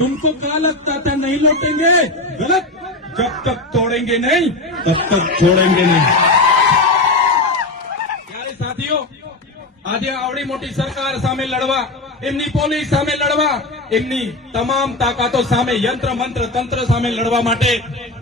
तुमको क्या लगता था नहीं लौटेंगे? गलत। जब तक तोड़ेंगे नहीं तब तक छोड़ेंगे नहीं। ત્યારે સાથીઓ, આજે આવડી મોટી સરકાર સામે લડવા, એમની પોલીસ સામે લડવા, એમની તમામ તાકાતો સામે, યંત્ર મંત્ર તંત્ર સામે લડવા માટે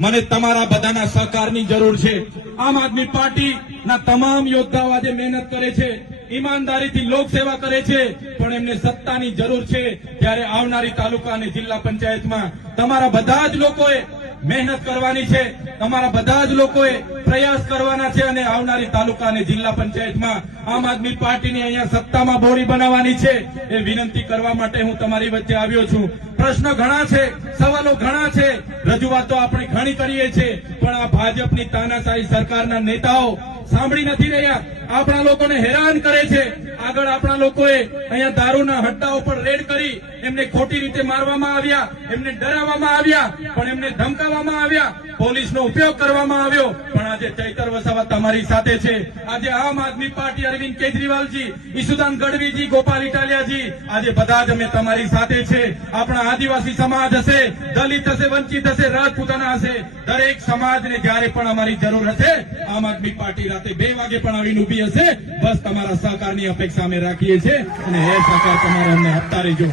મને તમારા બધાના સહકારની જરૂર છે। આમ આદમી પાર્ટીના તમામ યોદ્ધાઓ આજે મહેનત કરે છે, ઈમાનદારીથી લોકસેવા કરે છે, પણ એમને સત્તાની જરૂર છે। ત્યારે આવનારી તાલુકા અને જિલ્લા પંચાયતમાં તમારા બધા જ લોકોએ મહેનત કરવાની છે, તમારા બધા જ લોકોએ પ્રયાસ કરવાના છે અને આવનારી તાલુકા અને જિલ્લા પંચાયતમાં આમ આદમી પાર્ટીની અહીંયા સત્તામાં બોડી બનાવવાની છે। એ વિનંતી કરવા માટે હું તમારી વચ્ચે આવ્યો છું। પ્રશ્નો ઘણા છે, સવાલો ઘણા છે, રજૂઆતો આપણે ઘણી કરીએ છીએ, પણ આ ભાજપની તાનાશાહી સરકારના નેતાઓ સાંભળી નથી રહ્યા, આપણા લોકોને હેરાન કરે છે। આગળ આપણા લોકોએ અહીંયા દારૂના હટ્ટાઓ પર રેડ કરી એમને ખોટી રીતે મારવામાં આવ્યા, એમને ડરાવવામાં આવ્યા, પણ એમને ધમકાવવામાં આવ્યા, પોલીસનો ઉપયોગ કરવામાં આવ્યો। પણ આજે ચૈતર વસાવા તમારી સાથે છે। આજે આમ આદમી પાર્ટી, અરવિંદ કેજરીવાલજી, ઈસુદાન ગઢવીજી, ગોપાલ ઇટાલિયાજી, આજે બધા જ અમે તમારી સાથે છે। આપણા આદિવાસી સમાજ હશે, દલિત હશે, વંચિત હશે, રાજપૂતાના હશે, દરેક સમાજને જયારે પણ અમારી જરૂર હશે, આમ આદમી પાર્ટી રાતે 2 વાગે પણ આવીને ઉભી હશે। બસ તમારા સહકારની અપેક્ષા અમે રાખીએ છીએ અને એ સહકાર તમારો અમને આપતા રહેજો।